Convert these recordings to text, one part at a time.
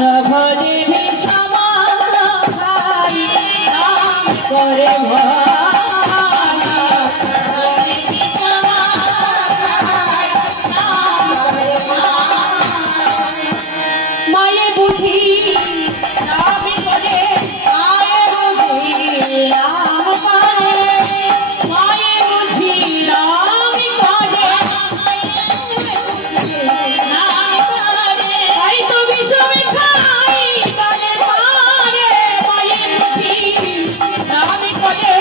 ঘরে বিষমান খাই নাম করে মায়ে বুঝি নামি করে মায়ে বুঝি নাম করে মায়ে বুঝি নামি করে তাই তো বিষমে খাই কালে মারে মায়ে বুঝি নামি করে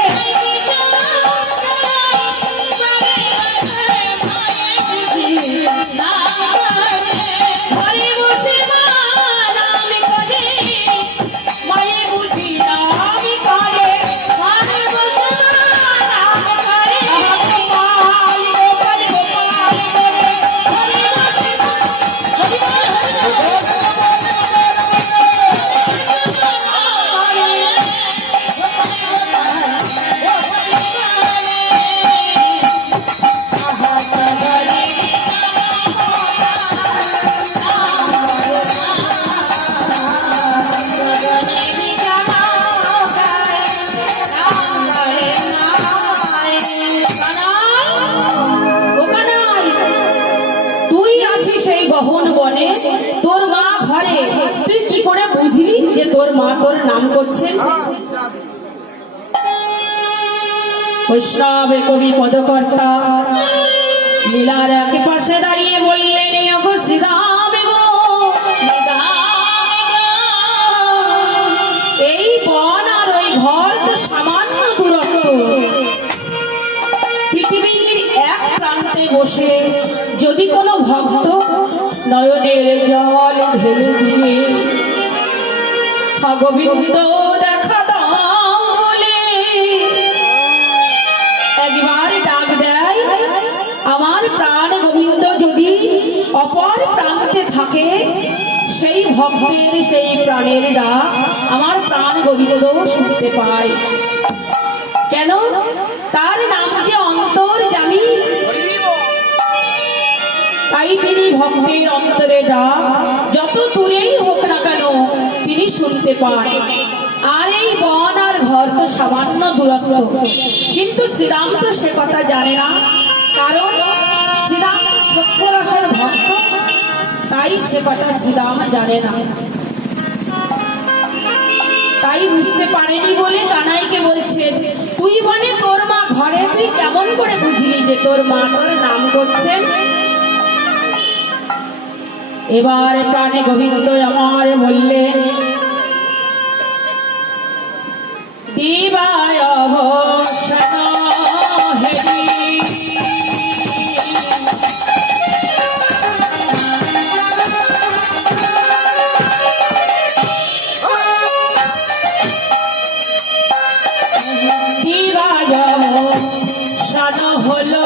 ঘরে বসে মা নামি করে মায়ে বুঝি নামি করে ঘরে বসে মা নামি করে গোপাল গোপাল গোপাল করে ঘরে বসে মা তুই আছিস এই গহন বনে, তোর মা ঘরে, তুই কি করে বুঝলি যে তোর মা তোর নাম করছেন? বৈষ্ণব কবি পদকর্তা লীলার এক পাশে দাঁড়িয়ে বললেন, ওগো শ্রীরাম গো, এই বন আর ওই ঘর তো সামান্য দূরত্ব। পৃথিবীর এক প্রান্তে বসে যদি কোনো ভক্ত নয়নের জল ঢেলে দিয়ে গোবিন্দ দেখা দাও বলে একবার ডাক দেয়, আমার প্রাণ গোবিন্দ যদি অপর প্রান্তে থাকে, সেই ভক্তের সেই প্রাণের ডাক আমার প্রাণ গোবিন্দ শুনতে পায়। কেন? তার নাম যে অন্তর্যামী, তাই তিনি ভক্তের অন্তরে ডাক যত দূরেই হোক না কেন তিনি শুনতে পান। আর এই বন আর ঘর তো সামান্য দূরত্ব, কিন্তু শ্রীরাম তো সে কথা জানে না, কারণ শ্রীরাম সত্যরসের ভক্ত, তাই সে কথা শ্রীরাম জানে না। তাই বুঝতে পারেনি বলে কানাইকে বলছে, তুই বনে তোর মা ঘরে, তুই কেমন করে বুঝলি যে তোর মা তোর নাম করছেন? এবার প্রাণে গোবিন্দ আমার বললেন, দিবায় অবসান হেরি দিবায় অবসান হলো,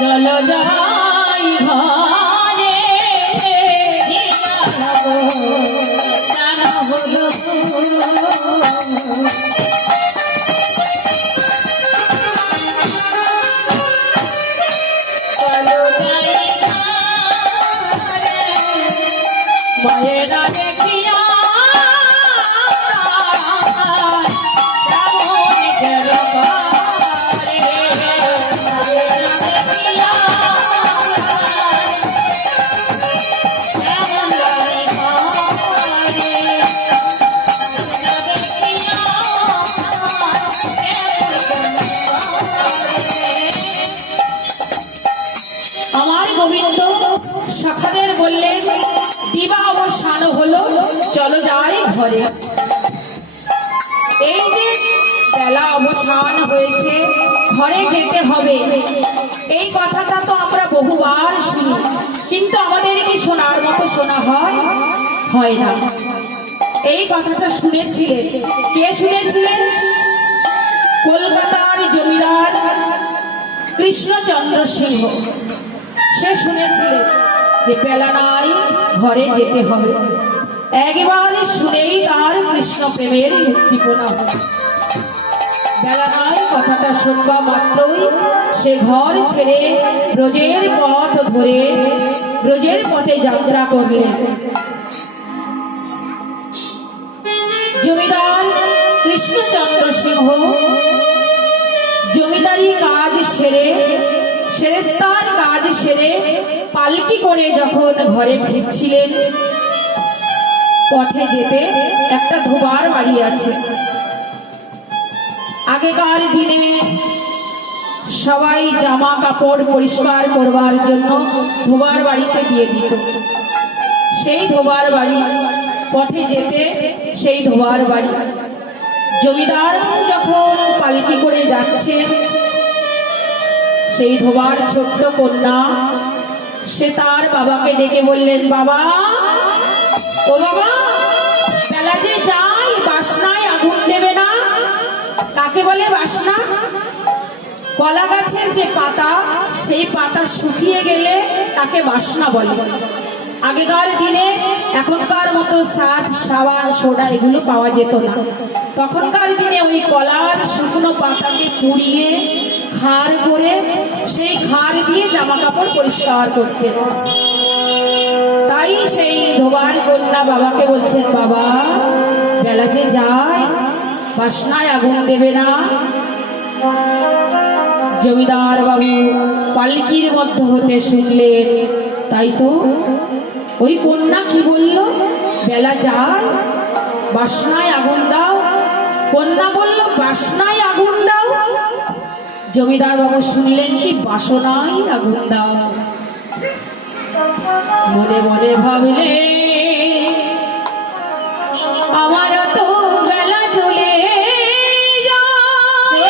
চলো যাই ঘরে জানা হলো, চলো যাই মায়েরা দেখিয়া আমার গোবিন্দ সখাদের বললেন, দিবা অবসান হলো, চলো যাই ঘরে। এই যে বেলা অবসান হয়েছে, ঘরে যেতে হবে, এই কথাটা তো আমরা বহুবার শুনি, কিন্তু আমাদের কি শোনার মতো শোনা হয় না। এই কথাটা শুনেছিলেন, কে শুনেছিলেন? কলকাতার জমিদার কৃষ্ণচন্দ্র সিংহ। সে শুনেছিলেন যে বেলা নাই, ঘরে যেতে হবে। একবার শুনেই তার কৃষ্ণ প্রেমের উদ্দীপনা হয়। বেলা নাই, কথাটা শুনবা মাত্রই সে ঘর ছেড়ে ব্রজের পথ ধরে ব্রজের পথে যাত্রা করলেন। জমিদার কৃষ্ণচন্দ্র সিংহ জমিদারি কাজ সেরে সেরেস্তার কাজ সেরে পালকি করে যখন ঘরে ফিরছিলেন, পথে যেতে একটা ধোবার বাড়ি আছে। আগেকার দিনে সবাই জামা কাপড় পরিষ্কার করবার জন্য ধোবার বাড়িতে দিয়ে দিত। সেই ধোবার বাড়ি পথে যেতে সেই ধোবার বাড়ি জমিদার যখন পালকি করে যাচ্ছে, সেই ধোবার ছোট্ট কন্যা সে তার বাবাকে ডেকে বললেন, বাবা, ও বাবা, বেলা যে যাই, বাসনায় আগুন দেবে না? কাকে বলে বাসনা? কলা গাছের যে পাতা, সেই পাতা শুকিয়ে গেলে তাকে বাসনা বলে। আগেকার দিনে এখনকার মতো সার্ফ, সাবান, সোডা এগুলো পাওয়া যেত না। তখনকার দিনে ওই কলার শুকনো পাতাকে পুড়িয়ে খার করে সেই খার দিয়ে জামা কাপড় পরিষ্কার করতে। তাই সেই ধোবার কন্যা বাবাকে বলছেন, বাবা, বেলা যে যায়, বাসনায় আগুন দেবে না? জমিদার বাবু পালকির মধ্যে হতে শুনলেন, তাই তো ওই কন্যা কি বলল, বেলা যায়, বাসনায় আগুন দাও। কন্যা বলল, বাসনায় আগুন দাও। জমিদার বাবু শুনলেন কি, বাসনায় আগুন দাও। মনে মনে ভাবলে, আমার তো বেলা চলে যায়,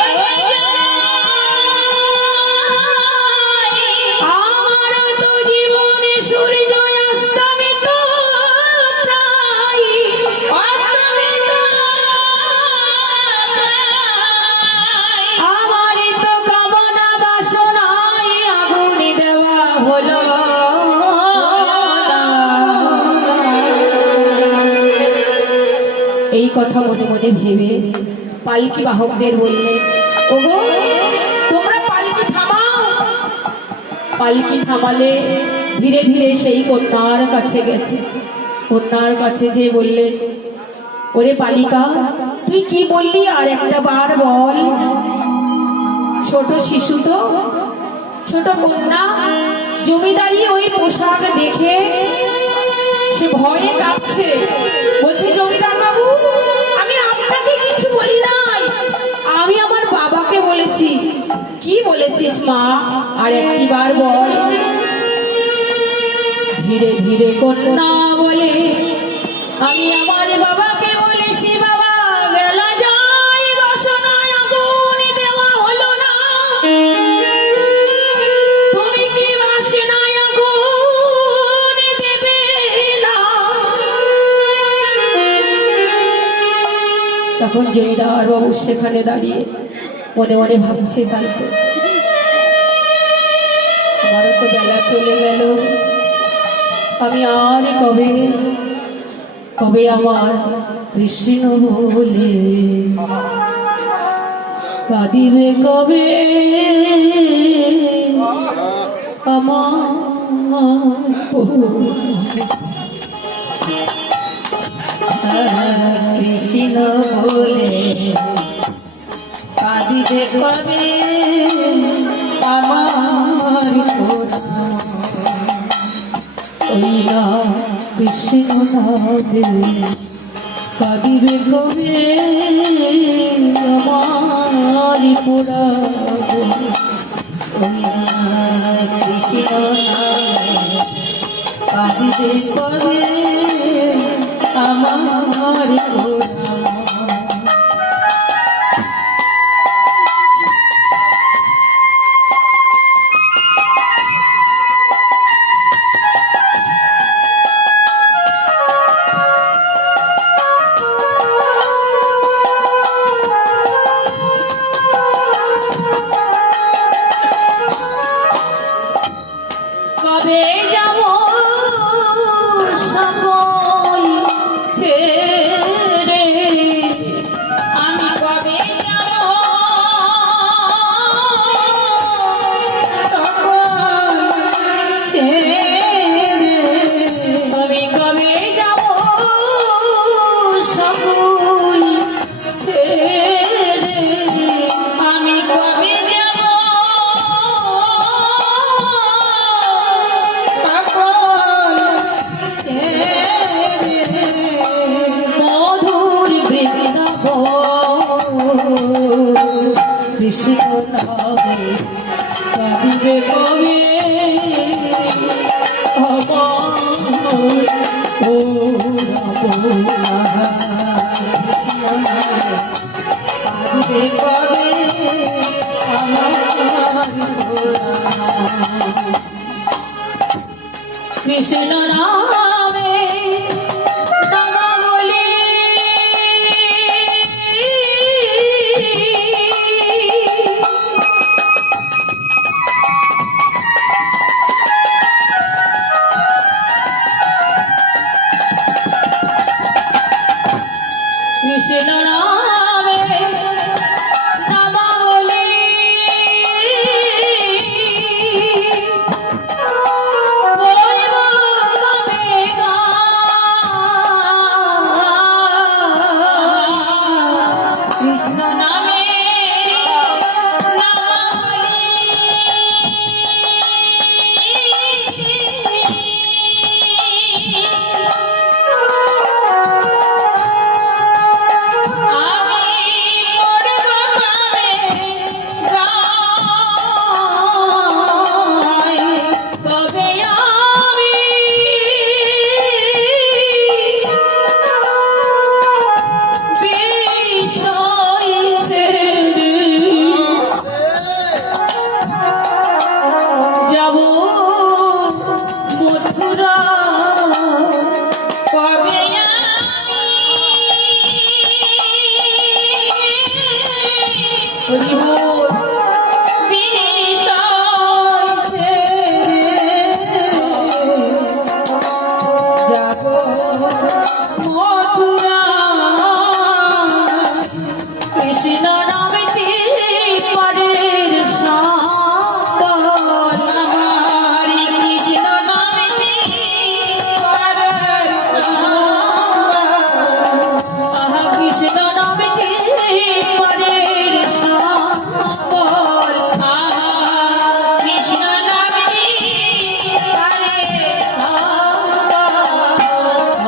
আমার তো জীবনে সূর্য অস্তমিত প্রায়, আমার তো কামনা বাসনায় আগুন দেওয়া হলো। এই কথা মনে মনে ভেবে পালকি বাহকদের বললেন, ওগো, তোমরা পালকি থামাও। পালকি থামালে ধীরে ধীরে সেই কন্যার কাছে গেছে। কন্যার কাছে যে বললেন, ওরে বালিকা, তুই কি বললি আর একটা বার বল। ছোট শিশু তো, ছোট কন্যা, জমিদারি ওই পোশাক দেখে সে ভয়ে কাঁপছে। বলছে, জমিদার বাবু, আমি আপনাকে কিছু বলি নাই, আমি আমার বাবাকে বলেছি। কি বলেছিস মা, আর একটিবার বল। ধীরে ধীরে কন্যা বলে, আমি আমার বাবাকে বলেছি, বাবা, বেলা যায়, বাসনায় আগুন দেওয়া হলো না। তুমি কি বাসনায় আগুন দেবে না? তখন জমিদার বাবু সেখানে দাঁড়িয়ে মনে মনে ভাবছে, তাই তো, আমারও তো বেলা চলে গেল, আমি আর কবে কবে আমার কৃষ্ণ বলে কাঁদিবে, কবে আমার কৃষ্ণ বলে কাঁদিবে, কবে আমার ওই না কৃষ্ণ নামে কাঁদিবে, কবে আমার পোড়া। কৃষ্ণ কাঁদিবে, কবে আমার কবে যাব কাঁদিবে কবে আমার ও কাঁদিবে কবে আমার কৃষ্ণ নামে নামা বলি কৃষ্ণ নামে নামা বলি বলিব কবে গান। কৃষ্ণ নামে নামা বলি কৃষ্ণ নামটি পরের সম্বল আমার কৃষ্ণ নামে পরের আহা কৃষ্ণ নামটি পরের সম্বল কৃষ্ণ নামে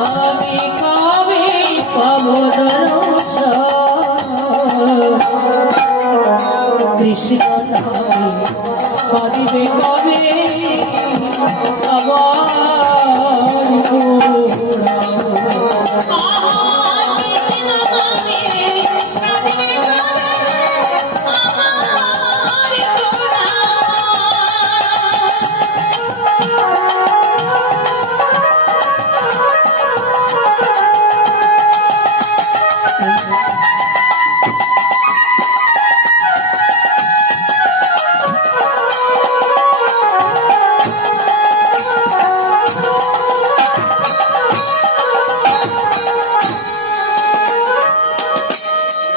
আমি কবে পাব দর্শন কৃষ্ণ নামে পারিবে কবে আবার ঘোরা। কৃষ্ণ নামে কাঁদিবে কবে আমার গোরা।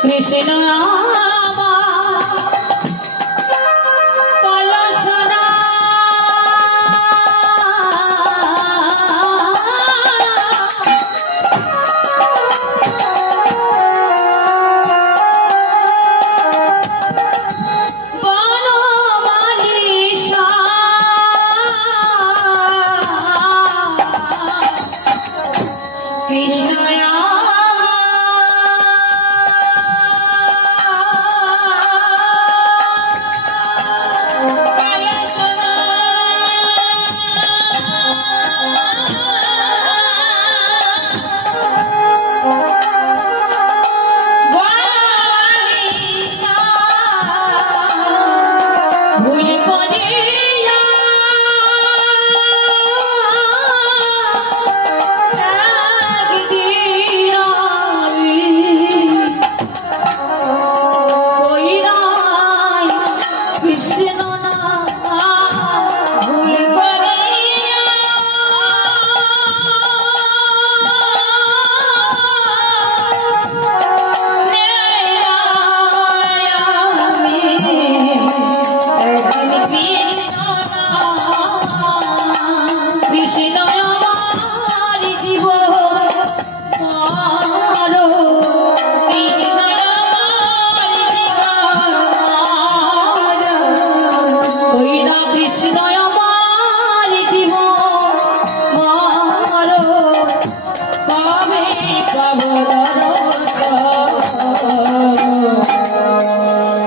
কৃষ্ণ আমার কলসনা বনমালীষা কৃষ্ণ ভুল করিয়া একদিন আমি কইরাই কৃষ্ণ নাম ভুল করিয়া আমি একদিন কৃষ্ণ নাম কৃষ্ণ আমার জীবন মারো কৃষ্ণ আমার জীবন কইরা কৃষ্ণ আমার জীবন মারো কবে পাব দর্শন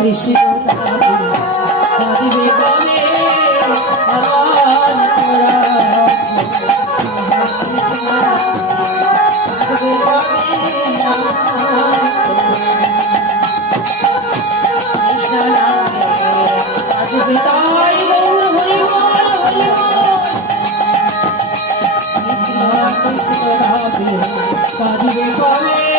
কৃষ্ণ নামে নিতাই গৌর হরি বল হরি বল। কৃষ্ণ কৃষ্ণ রাধে কাঁদিবে করে